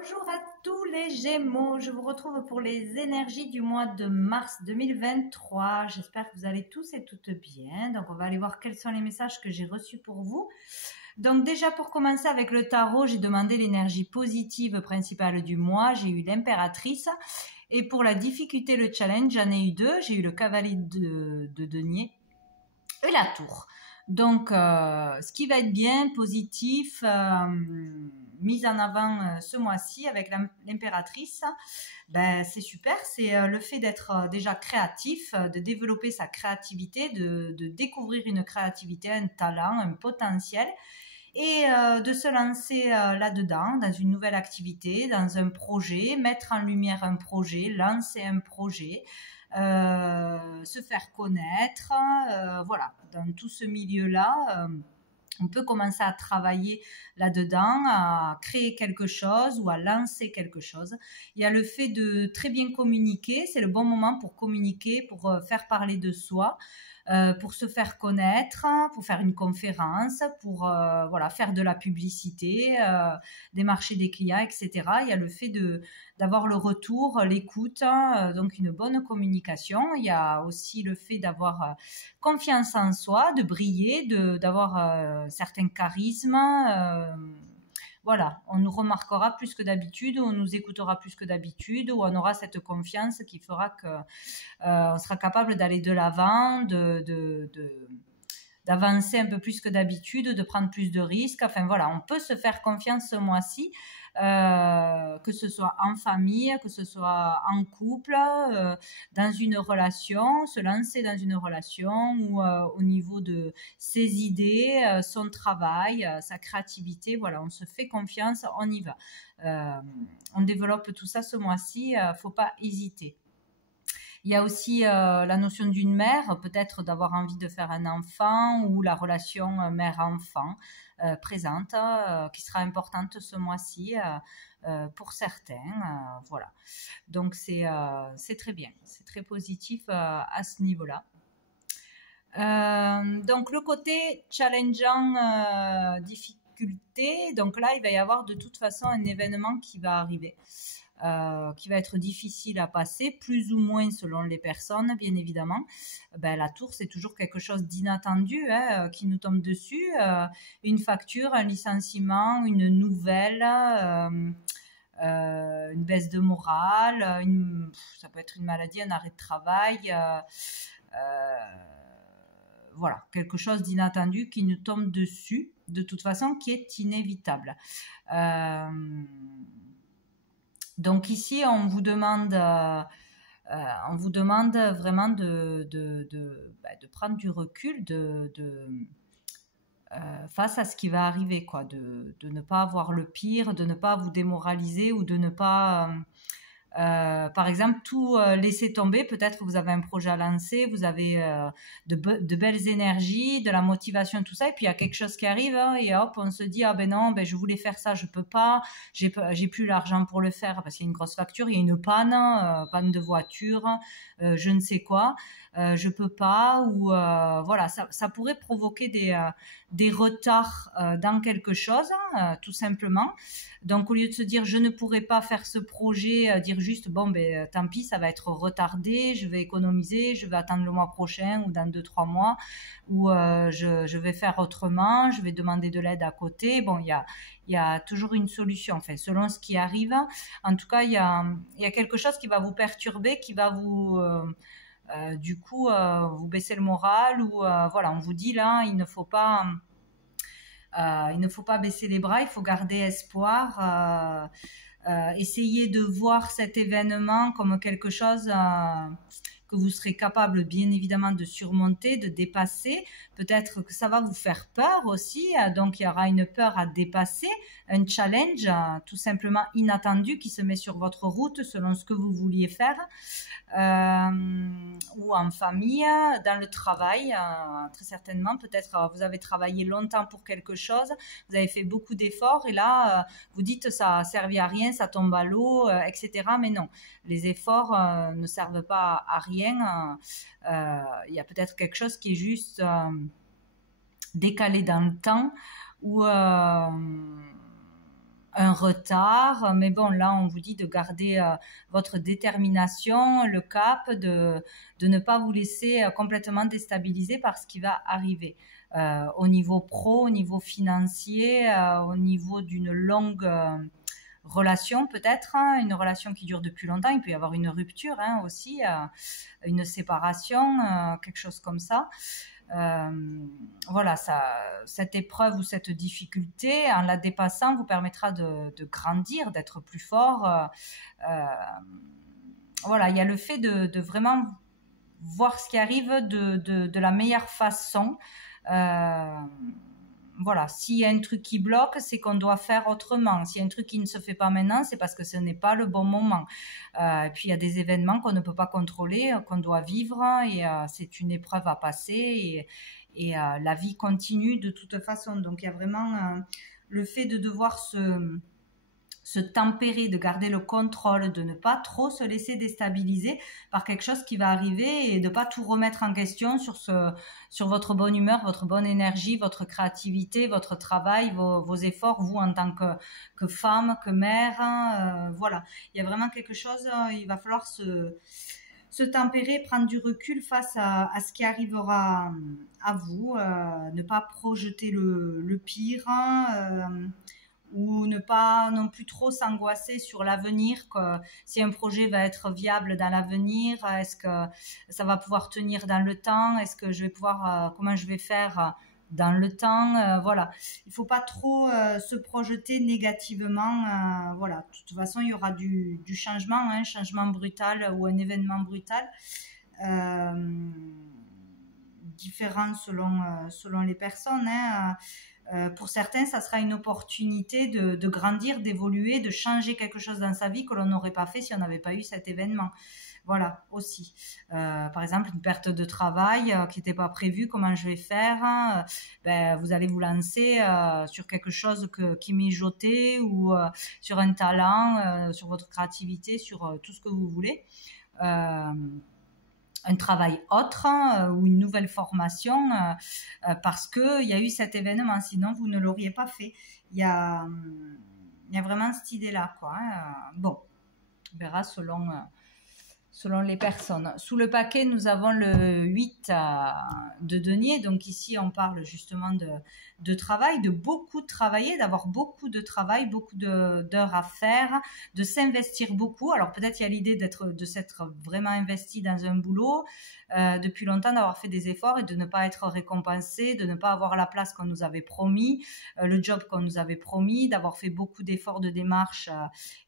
Bonjour à tous les Gémeaux, je vous retrouve pour les énergies du mois de mars 2023. J'espère que vous allez tous et toutes bien. Donc on va aller voir quels sont les messages que j'ai reçus pour vous. Donc déjà pour commencer avec le tarot, j'ai demandé l'énergie positive principale du mois. J'ai eu l'impératrice. Et pour la difficulté, le challenge, j'en ai eu deux. J'ai eu le cavalier de denier et la tour. Donc, ce qui va être bien, positif, mise en avant ce mois-ci avec l'impératrice, ben c'est super. C'est le fait d'être déjà créatif, de développer sa créativité, de découvrir une créativité, un talent, un potentiel. Et de se lancer là-dedans, dans une nouvelle activité, dans un projet, mettre en lumière un projet, lancer un projet, se faire connaître, voilà, dans tout ce milieu-là. On peut commencer à travailler là-dedans, à créer quelque chose ou à lancer quelque chose. Il y a le fait de très bien communiquer, c'est le bon moment pour communiquer, pour faire parler de soi, pour se faire connaître, pour faire une conférence, pour voilà, faire de la publicité, démarcher des clients, etc. Il y a le fait d'avoir le retour, l'écoute, donc une bonne communication. Il y a aussi le fait d'avoir confiance en soi, de briller, d'avoir certains charismes. Voilà, on nous remarquera plus que d'habitude, on nous écoutera plus que d'habitude, ou on aura cette confiance qui fera que on sera capable d'aller de l'avant, d'avancer un peu plus que d'habitude, de prendre plus de risques. Enfin voilà, on peut se faire confiance ce mois-ci, que ce soit en famille, que ce soit en couple, dans une relation, se lancer dans une relation ou au niveau de ses idées, son travail, sa créativité. Voilà, on se fait confiance, on y va. On développe tout ça ce mois-ci, faut pas hésiter. Il y a aussi la notion d'une mère, peut-être d'avoir envie de faire un enfant ou la relation mère-enfant présente, qui sera importante ce mois-ci pour certains. Voilà. Donc c'est très bien, c'est très positif à ce niveau-là. Donc le côté challengeant, difficulté, donc là il va y avoir de toute façon un événement qui va arriver. Qui va être difficile à passer, plus ou moins selon les personnes, bien évidemment. Ben, la tour, c'est toujours quelque chose d'inattendu qui nous tombe dessus. Une facture, un licenciement, une nouvelle, une baisse de morale, ça peut être une maladie, un arrêt de travail. Voilà, quelque chose d'inattendu qui nous tombe dessus, de toute façon, qui est inévitable. Donc ici, on vous demande vraiment de prendre du recul, face à ce qui va arriver, quoi, de ne pas avoir le pire, de ne pas vous démoraliser ou de ne pas par exemple, tout laisser tomber. Peut-être que vous avez un projet à lancer, vous avez de belles énergies, de la motivation, tout ça, et puis il y a quelque chose qui arrive et hop, on se dit ah ben non, ben je voulais faire ça, je peux pas, j'ai plus l'argent pour le faire parce qu'il y a une grosse facture, il y a une panne, panne de voiture, je ne sais quoi, je peux pas, ou voilà, ça pourrait provoquer des retards dans quelque chose, tout simplement. Donc au lieu de se dire je ne pourrais pas faire ce projet, dire juste bon ben tant pis, ça va être retardé, je vais économiser, je vais attendre le mois prochain ou dans 2-3 mois, ou je vais faire autrement, je vais demander de l'aide à côté. Bon, il y a toujours une solution, enfin selon ce qui arrive. En tout cas, il y a quelque chose qui va vous perturber, qui va vous du coup vous baisser le moral, ou voilà, on vous dit là il ne faut pas baisser les bras, il faut garder espoir, essayer de voir cet événement comme quelque chose que vous serez capable, bien évidemment, de surmonter, de dépasser. Peut-être que ça va vous faire peur aussi, donc il y aura une peur à dépasser, un challenge tout simplement inattendu qui se met sur votre route selon ce que vous vouliez faire, ou en famille, dans le travail, très certainement. Peut-être vous avez travaillé longtemps pour quelque chose, vous avez fait beaucoup d'efforts et là vous dites ça a servi à rien, ça tombe à l'eau, etc. Mais non, les efforts ne servent pas à rien. Il y a peut-être quelque chose qui est juste décalé dans le temps, ou un un retard. Mais bon, là, on vous dit de garder votre détermination, le cap, de ne pas vous laisser complètement déstabiliser par ce qui va arriver. Au niveau pro, au niveau financier, au niveau d'une longue relation peut-être, hein, une relation qui dure depuis longtemps, il peut y avoir une rupture hein, aussi, une séparation, quelque chose comme ça. Voilà, cette épreuve ou cette difficulté, en la dépassant, vous permettra de grandir, d'être plus fort. Voilà, il y a le fait de vraiment voir ce qui arrive de la meilleure façon. Voilà, s'il y a un truc qui bloque, c'est qu'on doit faire autrement. S'il y a un truc qui ne se fait pas maintenant, c'est parce que ce n'est pas le bon moment. Et puis il y a des événements qu'on ne peut pas contrôler, qu'on doit vivre, et c'est une épreuve à passer, et la vie continue de toute façon. Donc il y a vraiment le fait de devoir se tempérer, de garder le contrôle, de ne pas trop se laisser déstabiliser par quelque chose qui va arriver, et de ne pas tout remettre en question sur votre bonne humeur, votre bonne énergie, votre créativité, votre travail, vos efforts, vous en tant que femme, que mère. Voilà, il y a vraiment quelque chose, il va falloir se tempérer, prendre du recul face à ce qui arrivera à vous, ne pas projeter le pire, ou ne pas non plus trop s'angoisser sur l'avenir, que si un projet va être viable dans l'avenir, est-ce que ça va pouvoir tenir dans le temps, est-ce que je vais pouvoir, comment je vais faire dans le temps, voilà. Il faut pas trop se projeter négativement, voilà. De toute façon, il y aura du changement, un changement brutal ou un événement brutal, différent selon les personnes, hein. Pour certains, ça sera une opportunité de grandir, d'évoluer, de changer quelque chose dans sa vie que l'on n'aurait pas fait si on n'avait pas eu cet événement. Voilà, aussi. Par exemple, une perte de travail qui n'était pas prévue, comment je vais faire, hein, ben, vous allez vous lancer sur quelque chose qui mijotait, ou sur un talent, sur votre créativité, sur tout ce que vous voulez. Un travail autre, ou une nouvelle formation, parce qu'il y a eu cet événement, sinon vous ne l'auriez pas fait. Il y a vraiment cette idée-là, quoi, hein. Bon, on verra selon les personnes. Sous le paquet, nous avons le 8 de denier. Donc ici, on parle justement de travail, de beaucoup travailler, d'avoir beaucoup de travail, beaucoup d'heures à faire, de s'investir beaucoup. Alors peut-être il y a l'idée de s'être vraiment investi dans un boulot depuis longtemps, d'avoir fait des efforts et de ne pas être récompensé, de ne pas avoir la place qu'on nous avait promis, le job qu'on nous avait promis, d'avoir fait beaucoup d'efforts de démarche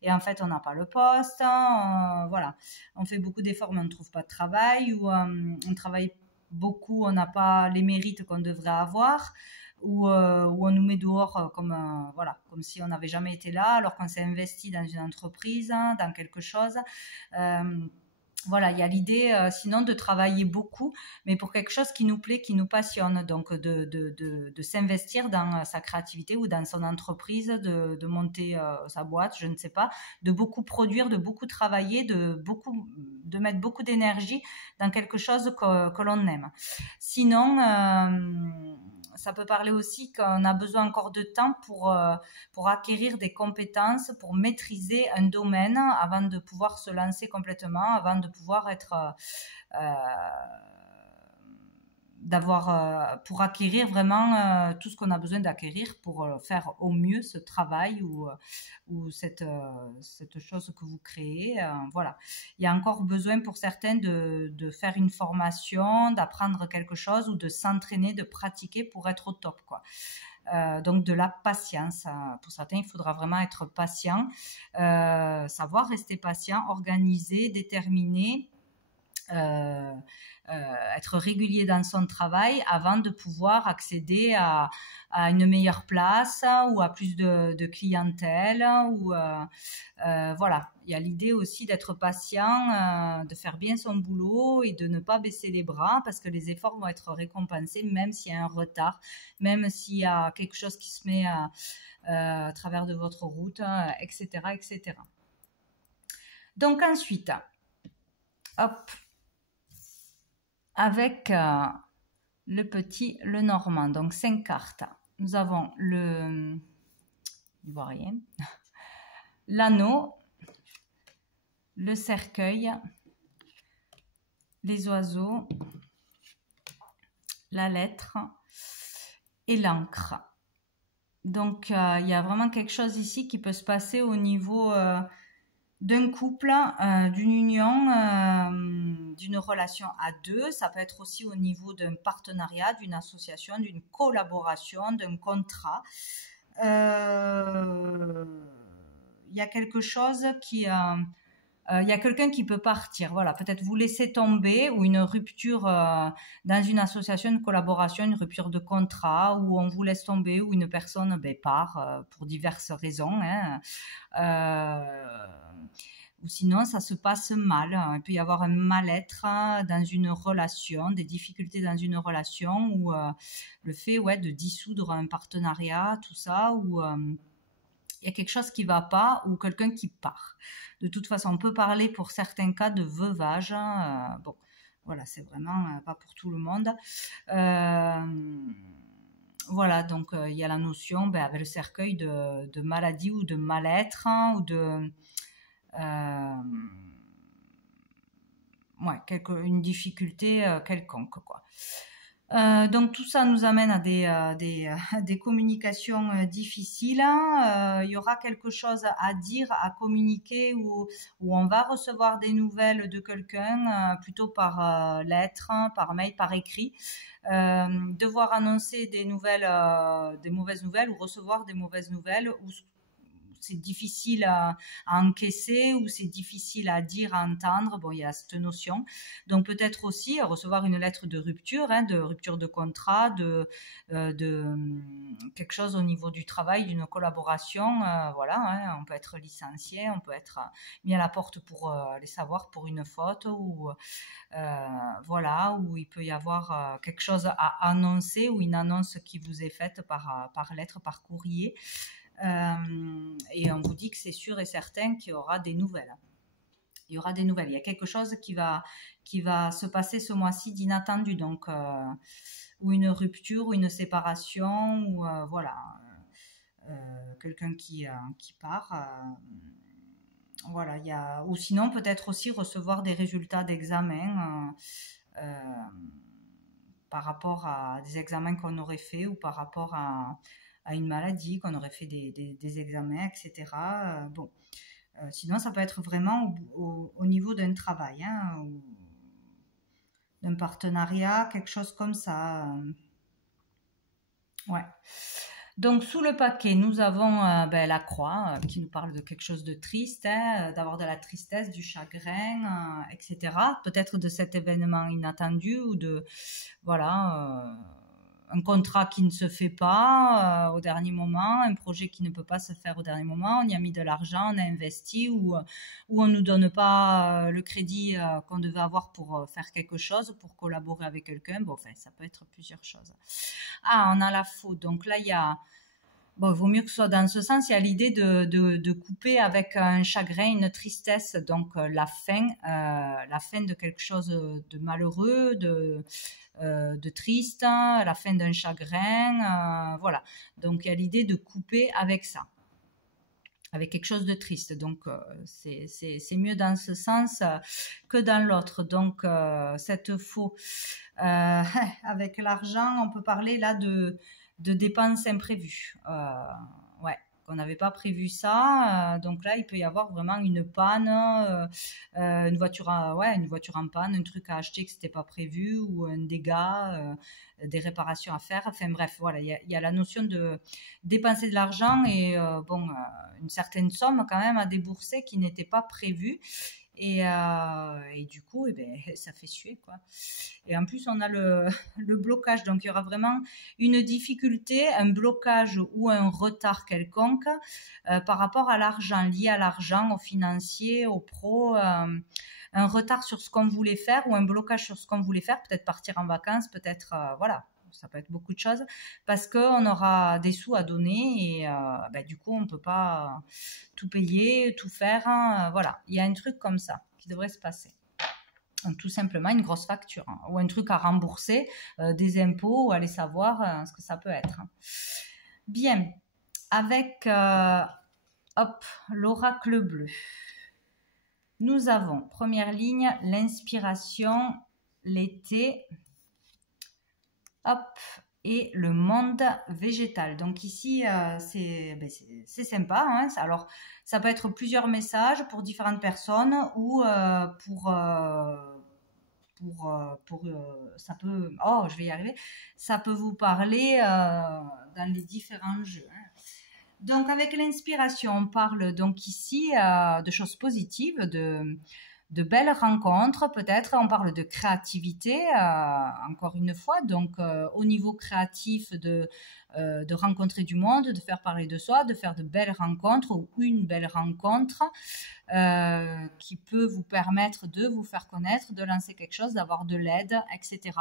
et en fait on n'a pas le poste, hein, voilà. On fait beaucoup d'efforts mais on ne trouve pas de travail, ou on travaille beaucoup, on n'a pas les mérites qu'on devrait avoir, ou on nous met dehors voilà, comme si on n'avait jamais été là alors qu'on s'est investi dans une entreprise, hein, dans quelque chose. Voilà, il y a l'idée sinon de travailler beaucoup, mais pour quelque chose qui nous plaît, qui nous passionne, donc de s'investir dans sa créativité ou dans son entreprise, de monter sa boîte, je ne sais pas, de beaucoup produire, de beaucoup travailler, de mettre beaucoup d'énergie dans quelque chose que l'on aime. Sinon, ça peut parler aussi qu'on a besoin encore de temps pour acquérir des compétences, pour maîtriser un domaine avant de pouvoir se lancer complètement, avant de pouvoir être pour acquérir vraiment tout ce qu'on a besoin d'acquérir pour faire au mieux ce travail ou cette chose que vous créez. Voilà. Il y a encore besoin pour certains de faire une formation, d'apprendre quelque chose ou de s'entraîner, de pratiquer pour être au top, quoi. Donc de la patience. Pour certains, il faudra vraiment être patient, savoir rester patient, organisé, déterminé, être régulier dans son travail avant de pouvoir accéder à une meilleure place ou à plus de clientèle, ou voilà. Il y a l'idée aussi d'être patient, de faire bien son boulot et de ne pas baisser les bras, parce que les efforts vont être récompensés même s'il y a un retard, même s'il y a quelque chose qui se met à travers de votre route, etc., etc. Donc ensuite, hop, avec le normand, donc 5 cartes. Nous avons le ivoirien, l'anneau, le cercueil, les oiseaux, la lettre et l'encre. Donc, il y a vraiment quelque chose ici qui peut se passer au niveau d'un couple, d'une union, d'une relation à deux. Ça peut être aussi au niveau d'un partenariat, d'une association, d'une collaboration, d'un contrat. Il y a quelque chose qui... il y a quelqu'un qui peut partir, voilà, peut-être vous laisser tomber, ou une rupture dans une association, une collaboration, une rupture de contrat, où on vous laisse tomber, où une personne part pour diverses raisons, hein. Ou sinon ça se passe mal, hein. Il peut y avoir un mal-être dans une relation, des difficultés dans une relation, ou le fait de dissoudre un partenariat, tout ça, ou il y a quelque chose qui va pas, ou quelqu'un qui part. De toute façon, on peut parler pour certains cas de veuvage. Bon, voilà, c'est vraiment pas pour tout le monde. Voilà, donc il y a la notion, avec le cercueil, de maladie ou de mal-être, hein, ou de... une difficulté quelconque, quoi. Donc tout ça nous amène à des communications difficiles. Il y aura quelque chose à dire, à communiquer, où on va recevoir des nouvelles de quelqu'un, plutôt par lettre, par mail, par écrit. Devoir annoncer des nouvelles, des mauvaises nouvelles, ou recevoir des mauvaises nouvelles, ou c'est difficile à encaisser, ou c'est difficile à dire, à entendre. Bon, il y a cette notion. Donc peut-être aussi recevoir une lettre de rupture, hein, de rupture de contrat, de quelque chose au niveau du travail, d'une collaboration. Voilà, hein, on peut être licencié, on peut être mis à la porte pour les savoir pour une faute, ou voilà, où il peut y avoir quelque chose à annoncer, ou une annonce qui vous est faite par lettre, par courrier. Et on vous dit que c'est sûr et certain qu'il y aura des nouvelles. Il y aura des nouvelles. Il y a quelque chose qui va se passer ce mois-ci d'inattendu. Donc, ou une rupture, ou une séparation, ou voilà, quelqu'un qui part. Voilà, ou sinon peut-être aussi recevoir des résultats d'examen par rapport à des examens qu'on aurait fait, ou par rapport à une maladie, qu'on aurait fait des examens, etc. Bon, sinon ça peut être vraiment au niveau d'un travail, hein, ou d'un partenariat, quelque chose comme ça. Ouais. Donc sous le paquet, nous avons la croix qui nous parle de quelque chose de triste, hein, d'avoir de la tristesse, du chagrin, etc. Peut-être de cet événement inattendu, ou de voilà, un contrat qui ne se fait pas au dernier moment, un projet qui ne peut pas se faire au dernier moment. On y a mis de l'argent, on a investi, ou on nous donne pas le crédit qu'on devait avoir pour faire quelque chose, pour collaborer avec quelqu'un. Bon, enfin, ça peut être plusieurs choses. Ah, on a la faute. Donc là, il y a... Bon, il vaut mieux que ce soit dans ce sens. Il y a l'idée de couper avec un chagrin, une tristesse. Donc la fin de quelque chose de malheureux, de triste, la fin d'un chagrin. Voilà. Donc il y a l'idée de couper avec ça, avec quelque chose de triste. Donc c'est mieux dans ce sens que dans l'autre. Donc cette faux avec l'argent, on peut parler là de dépenses imprévues. Ouais, qu'on n'avait pas prévu ça. Donc là, il peut y avoir vraiment une panne, une voiture en panne, un truc à acheter que c'était pas prévu, ou un dégât, des réparations à faire. Enfin bref, voilà, il y a la notion de dépenser de l'argent, et une certaine somme quand même à débourser qui n'était pas prévue. Et du coup, ça fait suer, quoi. Et en plus, on a le blocage. Donc, il y aura vraiment une difficulté, un blocage ou un retard quelconque par rapport à l'argent, lié à l'argent, au financier, au pro. Un retard sur ce qu'on voulait faire, ou un blocage sur ce qu'on voulait faire. Peut-être partir en vacances, peut-être, voilà. Ça peut être beaucoup de choses, parce qu'on aura des sous à donner, et du coup on ne peut pas tout payer, tout faire, hein. Voilà, il y a un truc comme ça qui devrait se passer. Donc, tout simplement une grosse facture, hein, ou un truc à rembourser, des impôts, ou aller savoir ce que ça peut être. Bien, avec Hop, l'oracle bleu. Nous avons, première ligne, l'inspiration, l'été. Hop, et le monde végétal. Donc ici, c'est sympa. Hein. Alors, ça peut être plusieurs messages pour différentes personnes ou ça peut, oh, je vais y arriver, ça peut vous parler dans les différents jeux. Hein. Donc, avec l'inspiration, on parle donc ici de choses positives, de belles rencontres, peut-être. On parle de créativité, encore une fois. Donc, au niveau créatif, de rencontrer du monde, de faire parler de soi, de faire de belles rencontres ou une belle rencontre qui peut vous permettre de vous faire connaître, de lancer quelque chose, d'avoir de l'aide, etc.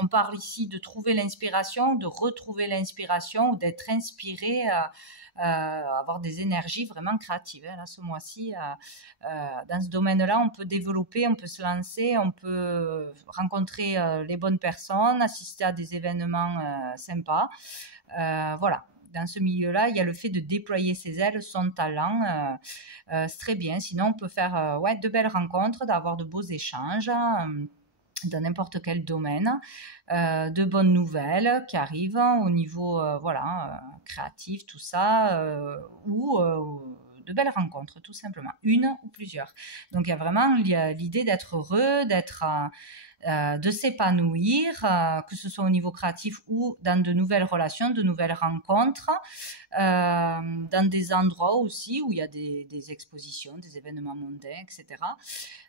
On parle ici de trouver l'inspiration, de retrouver l'inspiration ou d'être inspiré, avoir des énergies vraiment créatives. Là, ce mois-ci, dans ce domaine-là, on peut développer, on peut se lancer, on peut rencontrer les bonnes personnes, assister à des événements sympas. Voilà. Dans ce milieu-là, il y a le fait de déployer ses ailes, son talent, c'est très bien. Sinon, on peut faire de belles rencontres, d'avoir de beaux échanges dans n'importe quel domaine, de bonnes nouvelles qui arrivent au niveau créatif, tout ça, ou de belles rencontres, tout simplement, une ou plusieurs. Donc il y a vraiment l'idée d'être heureux, de s'épanouir, que ce soit au niveau créatif ou dans de nouvelles relations, de nouvelles rencontres, dans des endroits aussi où il y a des expositions, des événements mondains, etc.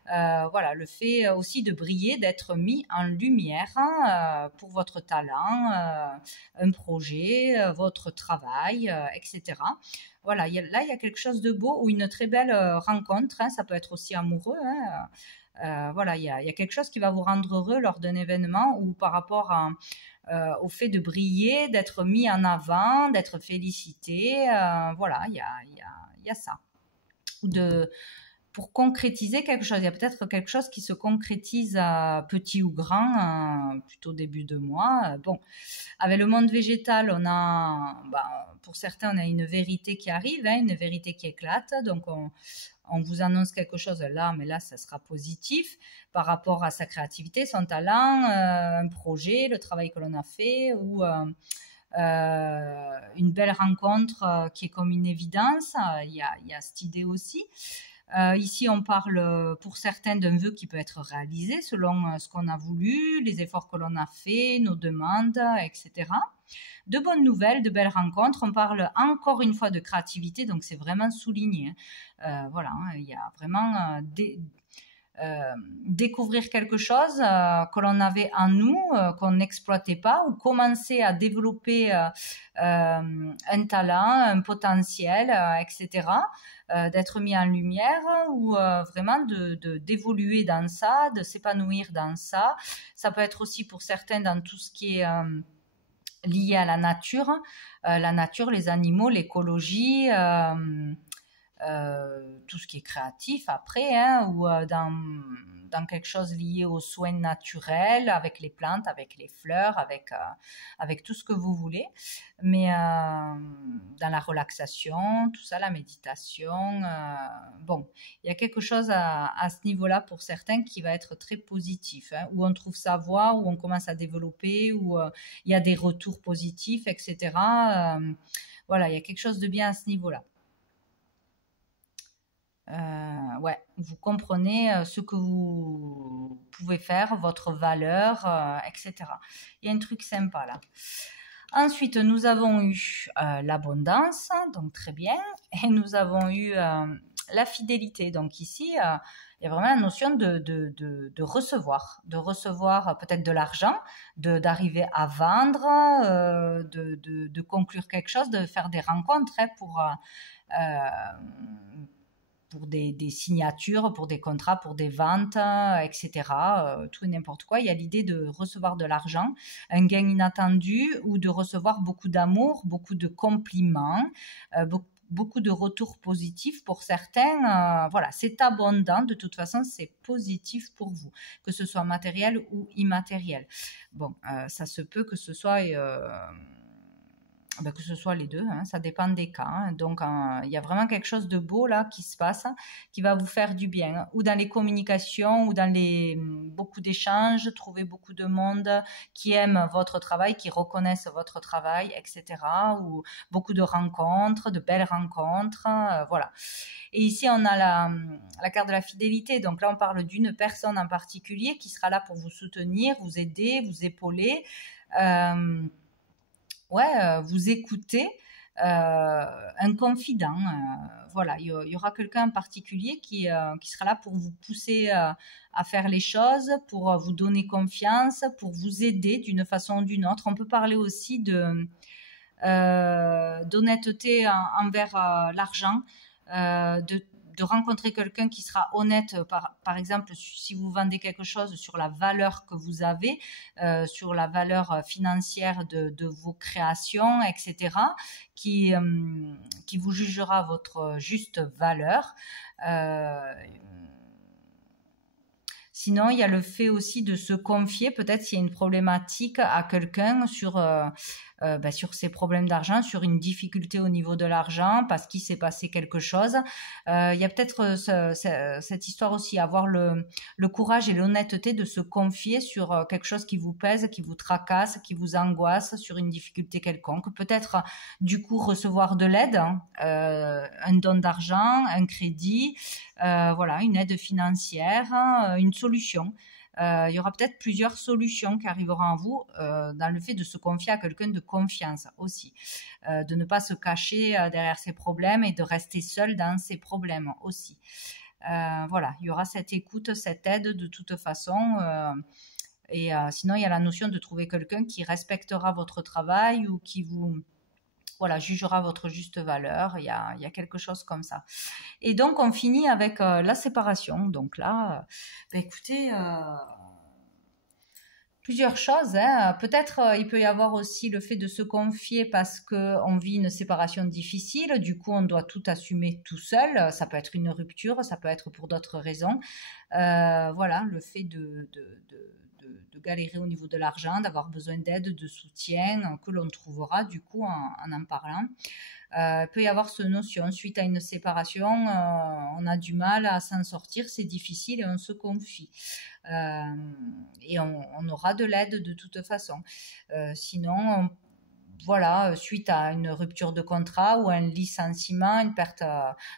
Voilà, le fait aussi de briller, d'être mis en lumière pour votre talent, un projet, votre travail, etc. Voilà, là, il y a quelque chose de beau ou une très belle rencontre. Hein, ça peut être aussi amoureux. Hein, voilà, il y a quelque chose qui va vous rendre heureux lors d'un événement ou par rapport au fait de briller, d'être mis en avant, d'être félicité. Voilà, il y a ça. Pour concrétiser quelque chose, il y a peut-être quelque chose qui se concrétise petit ou grand, plutôt début de mois. Bon, avec le monde végétal, pour certains, on a une vérité qui arrive, hein, une vérité qui éclate. Donc, on vous annonce quelque chose là, mais là, ça sera positif par rapport à sa créativité, son talent, un projet, le travail que l'on a fait ou une belle rencontre qui est comme une évidence. Il y a cette idée aussi. Ici, on parle pour certains d'un vœu qui peut être réalisé selon ce qu'on a voulu, les efforts que l'on a fait, nos demandes, etc. De bonnes nouvelles, de belles rencontres. On parle encore une fois de créativité, donc c'est vraiment souligné. Voilà, hein, il y a vraiment découvrir quelque chose que l'on avait en nous, qu'on n'exploitait pas, ou commencer à développer un talent, un potentiel, etc. D'être mis en lumière ou vraiment d'évoluer dans ça, de s'épanouir dans ça. Ça peut être aussi pour certains dans tout ce qui est lié à la nature, les animaux, l'écologie, tout ce qui est créatif après, hein, ou dans quelque chose lié aux soins naturels, avec les plantes, avec les fleurs, avec tout ce que vous voulez. Mais dans la relaxation, tout ça, la méditation, bon, il y a quelque chose à ce niveau-là pour certains qui va être très positif, hein, où on trouve sa voie, où on commence à développer, où il y a des retours positifs, etc. Voilà, il y a quelque chose de bien à ce niveau-là. Ouais, vous comprenez ce que vous pouvez faire, votre valeur, etc. Il y a un truc sympa là. Ensuite, nous avons eu l'abondance, donc très bien, et nous avons eu la fidélité. Donc ici, il y a vraiment la notion de recevoir peut-être de l'argent, d'arriver à vendre, de conclure quelque chose, de faire des rencontres hein, pour des signatures, pour des contrats, pour des ventes, etc. Tout et n'importe quoi. Il y a l'idée de recevoir de l'argent, un gain inattendu ou de recevoir beaucoup d'amour, beaucoup de compliments, beaucoup de retours positifs pour certains. Voilà, c'est abondant. De toute façon, c'est positif pour vous, que ce soit matériel ou immatériel. Bon, ça se peut que ce soit ben, que ce soit les deux, hein, ça dépend des cas. Hein. Donc, il y a vraiment quelque chose de beau là qui se passe, qui va vous faire du bien. Hein. Ou dans les communications, ou dans beaucoup d'échanges, trouver beaucoup de monde qui aime votre travail, qui reconnaissent votre travail, etc. Ou beaucoup de rencontres, de belles rencontres, voilà. Et ici, on a la carte de la fidélité. Donc là, on parle d'une personne en particulier qui sera là pour vous soutenir, vous aider, vous épauler. Vous écoutez, un confident. Voilà, il y aura quelqu'un en particulier qui sera là pour vous pousser à faire les choses, pour vous donner confiance, pour vous aider d'une façon ou d'une autre. On peut parler aussi d'honnêteté envers l'argent, de rencontrer quelqu'un qui sera honnête, par exemple, si vous vendez quelque chose sur la valeur que vous avez, sur la valeur financière de vos créations, etc., qui vous jugera votre juste valeur. Sinon, il y a le fait aussi de se confier, peut-être s'il y a une problématique à quelqu'un sur ses problèmes d'argent, sur une difficulté au niveau de l'argent, parce qu'il s'est passé quelque chose. Il y a peut-être cette histoire aussi, avoir le courage et l'honnêteté de se confier sur quelque chose qui vous pèse, qui vous tracasse, qui vous angoisse, sur une difficulté quelconque. Peut-être, du coup, recevoir de l'aide, hein, un don d'argent, un crédit, une aide financière, une solution. Il y aura peut-être plusieurs solutions qui arriveront à vous dans le fait de se confier à quelqu'un de confiance aussi, de ne pas se cacher derrière ses problèmes et de rester seul dans ses problèmes aussi. Il y aura cette écoute, cette aide de toute façon. Sinon, il y a la notion de trouver quelqu'un qui respectera votre travail ou qui vous jugera votre juste valeur. Il y a quelque chose comme ça. Et donc, on finit avec la séparation. Donc là, écoutez, plusieurs choses. Hein. Peut-être il peut y avoir aussi le fait de se confier parce qu'on vit une séparation difficile. Du coup, on doit tout assumer tout seul. Ça peut être une rupture, ça peut être pour d'autres raisons. Le fait de galérer au niveau de l'argent, d'avoir besoin d'aide, de soutien, que l'on trouvera du coup en parlant. Il peut y avoir cette notion, suite à une séparation, on a du mal à s'en sortir, c'est difficile et on se confie. Et on aura de l'aide de toute façon. Sinon, suite à une rupture de contrat ou un licenciement, une perte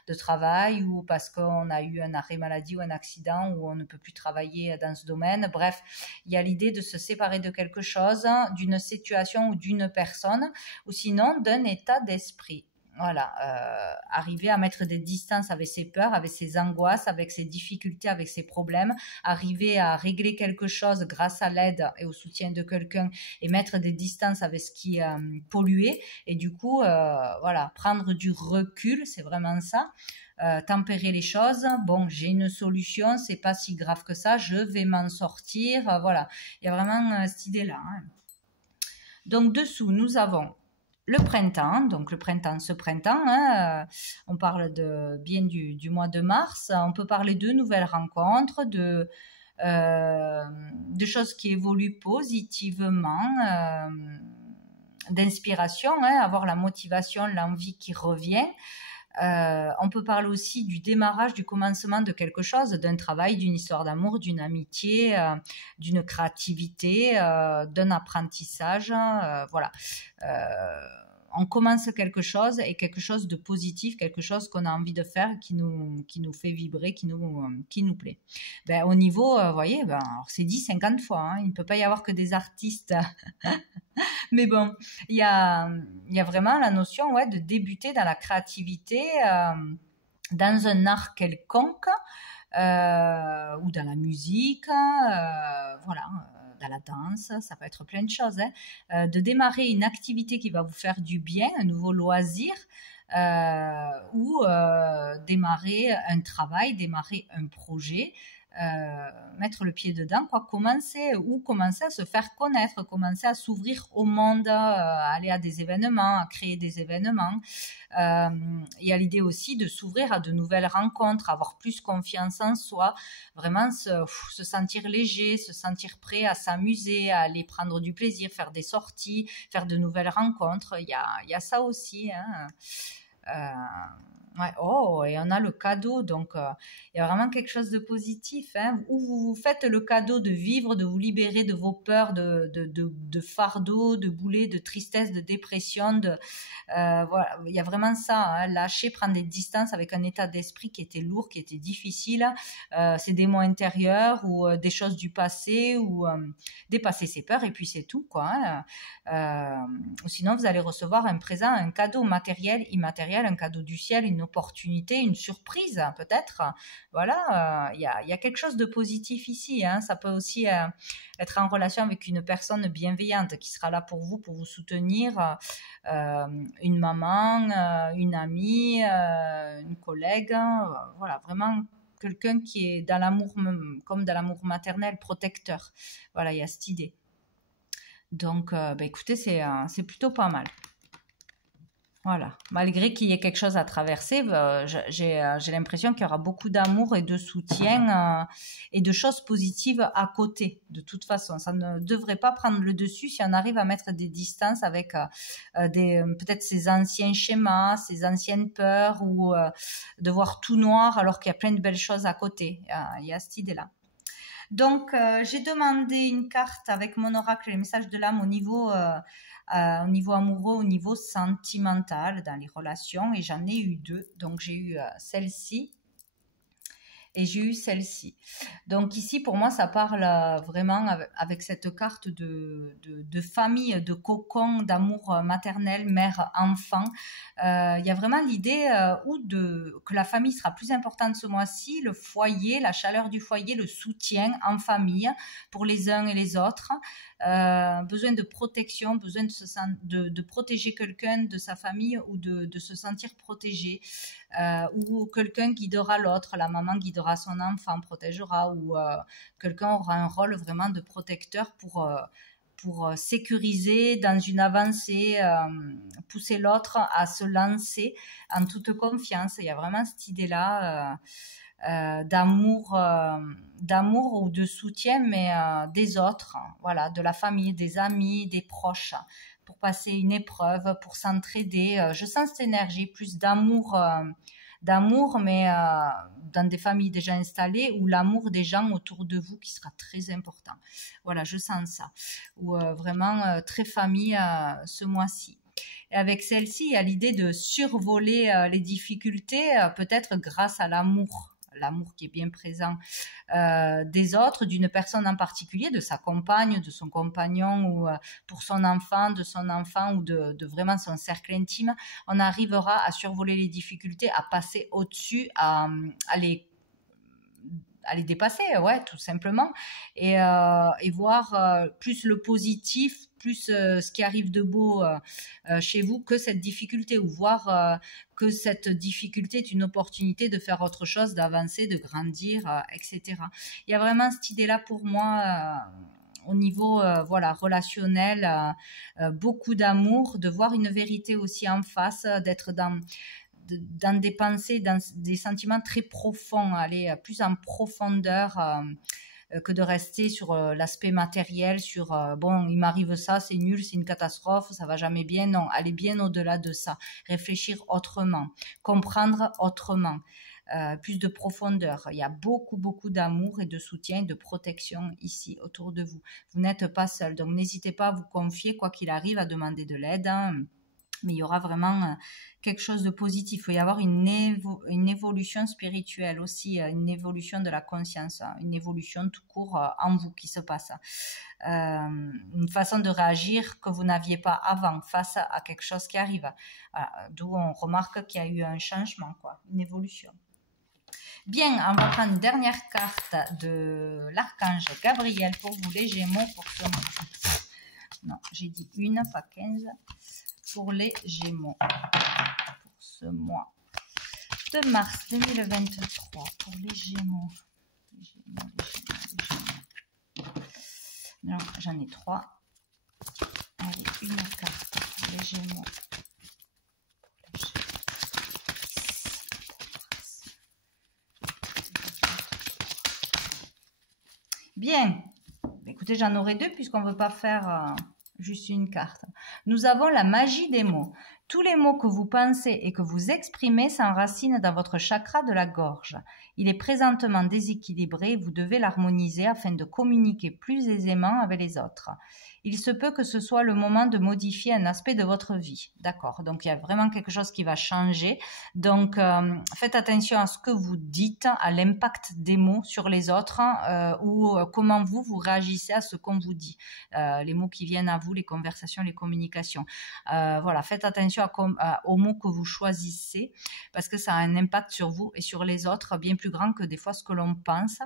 de travail ou parce qu'on a eu un arrêt maladie ou un accident où on ne peut plus travailler dans ce domaine. Bref, il y a l'idée de se séparer de quelque chose, d'une situation ou d'une personne ou sinon d'un état d'esprit. Arriver à mettre des distances avec ses peurs, avec ses angoisses, avec ses difficultés, avec ses problèmes, arriver à régler quelque chose grâce à l'aide et au soutien de quelqu'un et mettre des distances avec ce qui est pollué et du coup, prendre du recul, c'est vraiment ça. Tempérer les choses, bon, j'ai une solution, c'est pas si grave que ça, je vais m'en sortir, il y a vraiment cette idée-là. Hein. Donc dessous, nous avons le printemps, donc ce printemps, hein, on parle bien du mois de mars, on peut parler de nouvelles rencontres, de choses qui évoluent positivement, d'inspiration, hein, avoir la motivation, l'envie qui revient. On peut parler aussi du démarrage, du commencement de quelque chose, d'un travail, d'une histoire d'amour, d'une amitié, d'une créativité, d'un apprentissage, on commence quelque chose et quelque chose de positif, quelque chose qu'on a envie de faire, qui nous fait vibrer, qui nous plaît. Au niveau, alors c'est dit 50 fois, hein, il ne peut pas y avoir que des artistes. Mais bon, il y a vraiment la notion de débuter dans la créativité, dans un art quelconque, ou dans la musique, dans la danse, ça peut être plein de choses, hein, de démarrer une activité qui va vous faire du bien, un nouveau loisir, ou démarrer un travail, démarrer un projet, mettre le pied dedans, quoi, commencer à se faire connaître, commencer à s'ouvrir au monde, aller à des événements, à créer des événements. Il y a l'idée aussi de s'ouvrir à de nouvelles rencontres, avoir plus confiance en soi, vraiment se sentir léger, se sentir prêt à s'amuser, à aller prendre du plaisir, faire des sorties, faire de nouvelles rencontres. Il y a ça aussi, hein. Ouais, oh, et on a le cadeau, donc il y a vraiment quelque chose de positif, hein, où vous faites le cadeau de vivre, de vous libérer de vos peurs, de fardeaux, de boulets, de tristesse, de dépression, voilà, il y a vraiment ça, hein, lâcher, prendre des distances avec un état d'esprit qui était lourd, qui était difficile, ces démons intérieurs ou des choses du passé, ou dépasser ses peurs, et puis c'est tout, quoi, hein. Sinon vous allez recevoir un présent, un cadeau matériel, immatériel, un cadeau du ciel, une opportunité, une surprise peut-être. Voilà, il y a quelque chose de positif ici, hein. Ça peut aussi être en relation avec une personne bienveillante qui sera là pour vous soutenir, une maman, une amie, une collègue, voilà, vraiment quelqu'un qui est dans l'amour, comme dans l'amour maternel, protecteur. Voilà, il y a cette idée. Donc, écoutez, c'est plutôt pas mal. Voilà, malgré qu'il y ait quelque chose à traverser, j'ai l'impression qu'il y aura beaucoup d'amour et de soutien, et de choses positives à côté. De toute façon, ça ne devrait pas prendre le dessus si on arrive à mettre des distances avec peut-être ces anciens schémas, ces anciennes peurs, ou de voir tout noir alors qu'il y a plein de belles choses à côté. Il y a cette idée-là. Donc, j'ai demandé une carte avec mon oracle, les messages de l'âme au niveau amoureux, au niveau sentimental, dans les relations, et j'en ai eu deux. Donc, j'ai eu celle-ci et j'ai eu celle-ci. Donc ici, pour moi, ça parle vraiment avec cette carte de famille, de cocon, d'amour maternel, mère, enfant. Il y a vraiment l'idée que la famille sera plus importante ce mois-ci, le foyer, la chaleur du foyer, le soutien en famille pour les uns et les autres. Besoin de protection, besoin de protéger quelqu'un de sa famille, ou de se sentir protégé, ou quelqu'un guidera l'autre, la maman guidera son enfant, protégera, ou quelqu'un aura un rôle vraiment de protecteur pour sécuriser dans une avancée, pousser l'autre à se lancer en toute confiance. Il y a vraiment cette idée-là d'amour ou de soutien, mais des autres, voilà, de la famille, des amis, des proches, pour passer une épreuve, pour s'entraider. Je sens cette énergie plus d'amour, mais dans des familles déjà installées, ou l'amour des gens autour de vous qui sera très important. Voilà, je sens ça. Ou vraiment très famille ce mois-ci. Et avec celle-ci, il y a l'idée de survoler les difficultés, peut-être grâce à l'amour qui est bien présent des autres, d'une personne en particulier, de sa compagne, de son compagnon, ou pour son enfant, de son enfant, ou de vraiment son cercle intime. On arrivera à survoler les difficultés, à passer au-dessus, à les dépasser, ouais, tout simplement, et voir plus le positif, plus ce qui arrive de beau chez vous que cette difficulté, ou voir que cette difficulté est une opportunité de faire autre chose, d'avancer, de grandir, etc. Il y a vraiment cette idée-là pour moi, au niveau voilà, relationnel, beaucoup d'amour, de voir une vérité aussi en face, d'être dans des pensées, dans des sentiments très profonds, aller plus en profondeur que de rester sur l'aspect matériel, sur bon, il m'arrive ça, c'est nul, c'est une catastrophe, ça va jamais bien. Non, aller bien au-delà de ça, réfléchir autrement, comprendre autrement, plus de profondeur. Il y a beaucoup d'amour et de soutien et de protection ici autour de vous. Vous n'êtes pas seul, donc n'hésitez pas à vous confier, quoi qu'il arrive, à demander de l'aide, hein. Mais il y aura vraiment quelque chose de positif. Il faut y avoir une évolution spirituelle aussi, une évolution de la conscience, une évolution tout court en vous qui se passe. Une façon de réagir que vous n'aviez pas avant face à quelque chose qui arrive. Voilà. D'où on remarque qu'il y a eu un changement, quoi, une évolution. Bien, on va prendre une dernière carte de l'archange Gabriel pour vous, les Gémeaux, pour ce mois. Non, j'ai dit une, pas 15. Pour les Gémeaux, pour ce mois de mars 2023, pour les Gémeaux. J'en ai 3. Allez, une carte pour les Gémeaux. Bien. Écoutez, j'en aurai 2 puisqu'on ne veut pas faire juste une carte. Nous avons la magie des mots. Tous les mots que vous pensez et que vous exprimez s'enracinent dans votre chakra de la gorge. Il est présentement déséquilibré et vous devez l'harmoniser afin de communiquer plus aisément avec les autres. Il se peut que ce soit le moment de modifier un aspect de votre vie. D'accord, donc il y a vraiment quelque chose qui va changer. Donc faites attention à ce que vous dites, à l'impact des mots sur les autres ou comment vous réagissez à ce qu'on vous dit. Les mots qui viennent à vous, les conversations, les communications. Voilà, faites attention aux mots que vous choisissez parce que ça a un impact sur vous et sur les autres bien plus grand que des fois ce que l'on pense.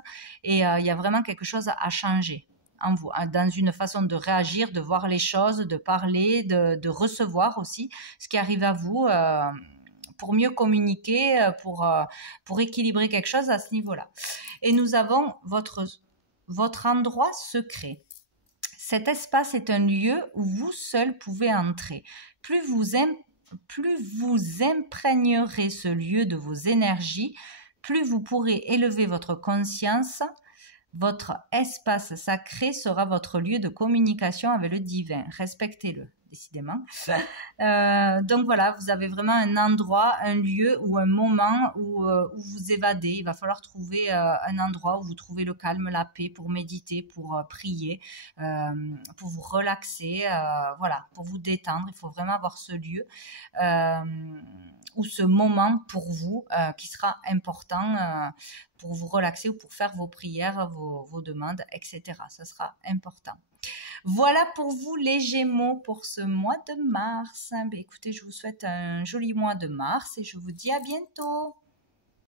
Et il y a vraiment quelque chose à changer en vous, dans une façon de réagir, de voir les choses, de parler, de recevoir aussi ce qui arrive à vous pour mieux communiquer, pour équilibrer quelque chose à ce niveau-là. Et nous avons votre endroit secret. Cet espace est un lieu où vous seul pouvez entrer. Plus vous imprégnerez ce lieu de vos énergies, plus vous pourrez élever votre conscience. Votre espace sacré sera votre lieu de communication avec le divin. Respectez-le, décidément. Donc voilà, vous avez vraiment un endroit, un lieu ou un moment où vous évadez. Il va falloir trouver un endroit où vous trouvez le calme, la paix pour méditer, pour prier, pour vous relaxer, voilà, pour vous détendre. Il faut vraiment avoir ce lieu ou ce moment pour vous qui sera important pour vous relaxer ou pour faire vos prières, vos demandes, etc. Ça sera important. Voilà pour vous les Gémeaux pour ce mois de mars. Écoutez, je vous souhaite un joli mois de mars et je vous dis à bientôt.